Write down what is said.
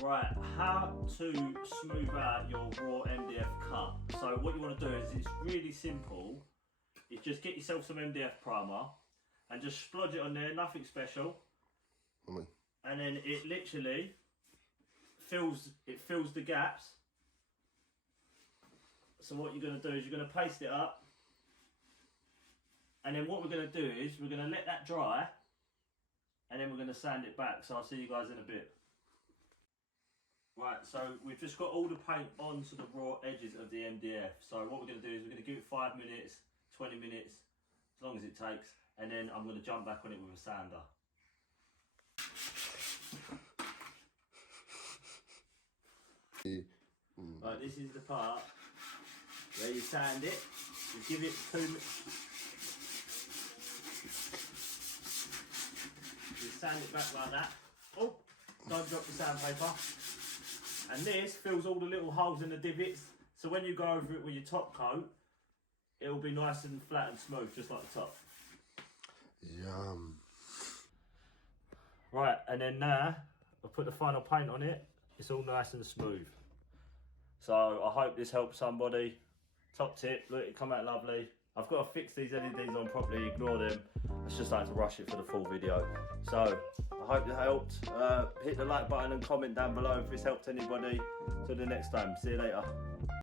Right, how to smooth out your raw MDF cut. So what you want to do is, it's really simple. Is just get yourself some MDF primer and just splodge it on there, nothing special. And then it literally fills the gaps. So what you're going to do is you're going to paste it up. And then what we're going to do is we're going to let that dry. And then we're going to sand it back. So I'll see you guys in a bit. Right, so we've just got all the paint onto the raw edges of the MDF. So what we're going to do is we're going to give it 5 minutes, 20 minutes, as long as it takes. And then I'm going to jump back on it with a sander. Right, this is the part where you sand it. You give it 2 minutes. You sand it back like that. Oh, don't drop the sandpaper. And this fills all the little holes in the divots. So when you go over it with your top coat, it'll be nice and flat and smooth, just like the top. Yum. Right, and then now I'll put the final paint on it. It's all nice and smooth. So I hope this helps somebody. Top tip, look, it come out lovely. I've got to fix these LEDs on properly, ignore them. It's just like to rush it for the full video. So I hope it helped. Hit the like button and comment down below if this helped anybody. Till the next time, see you later.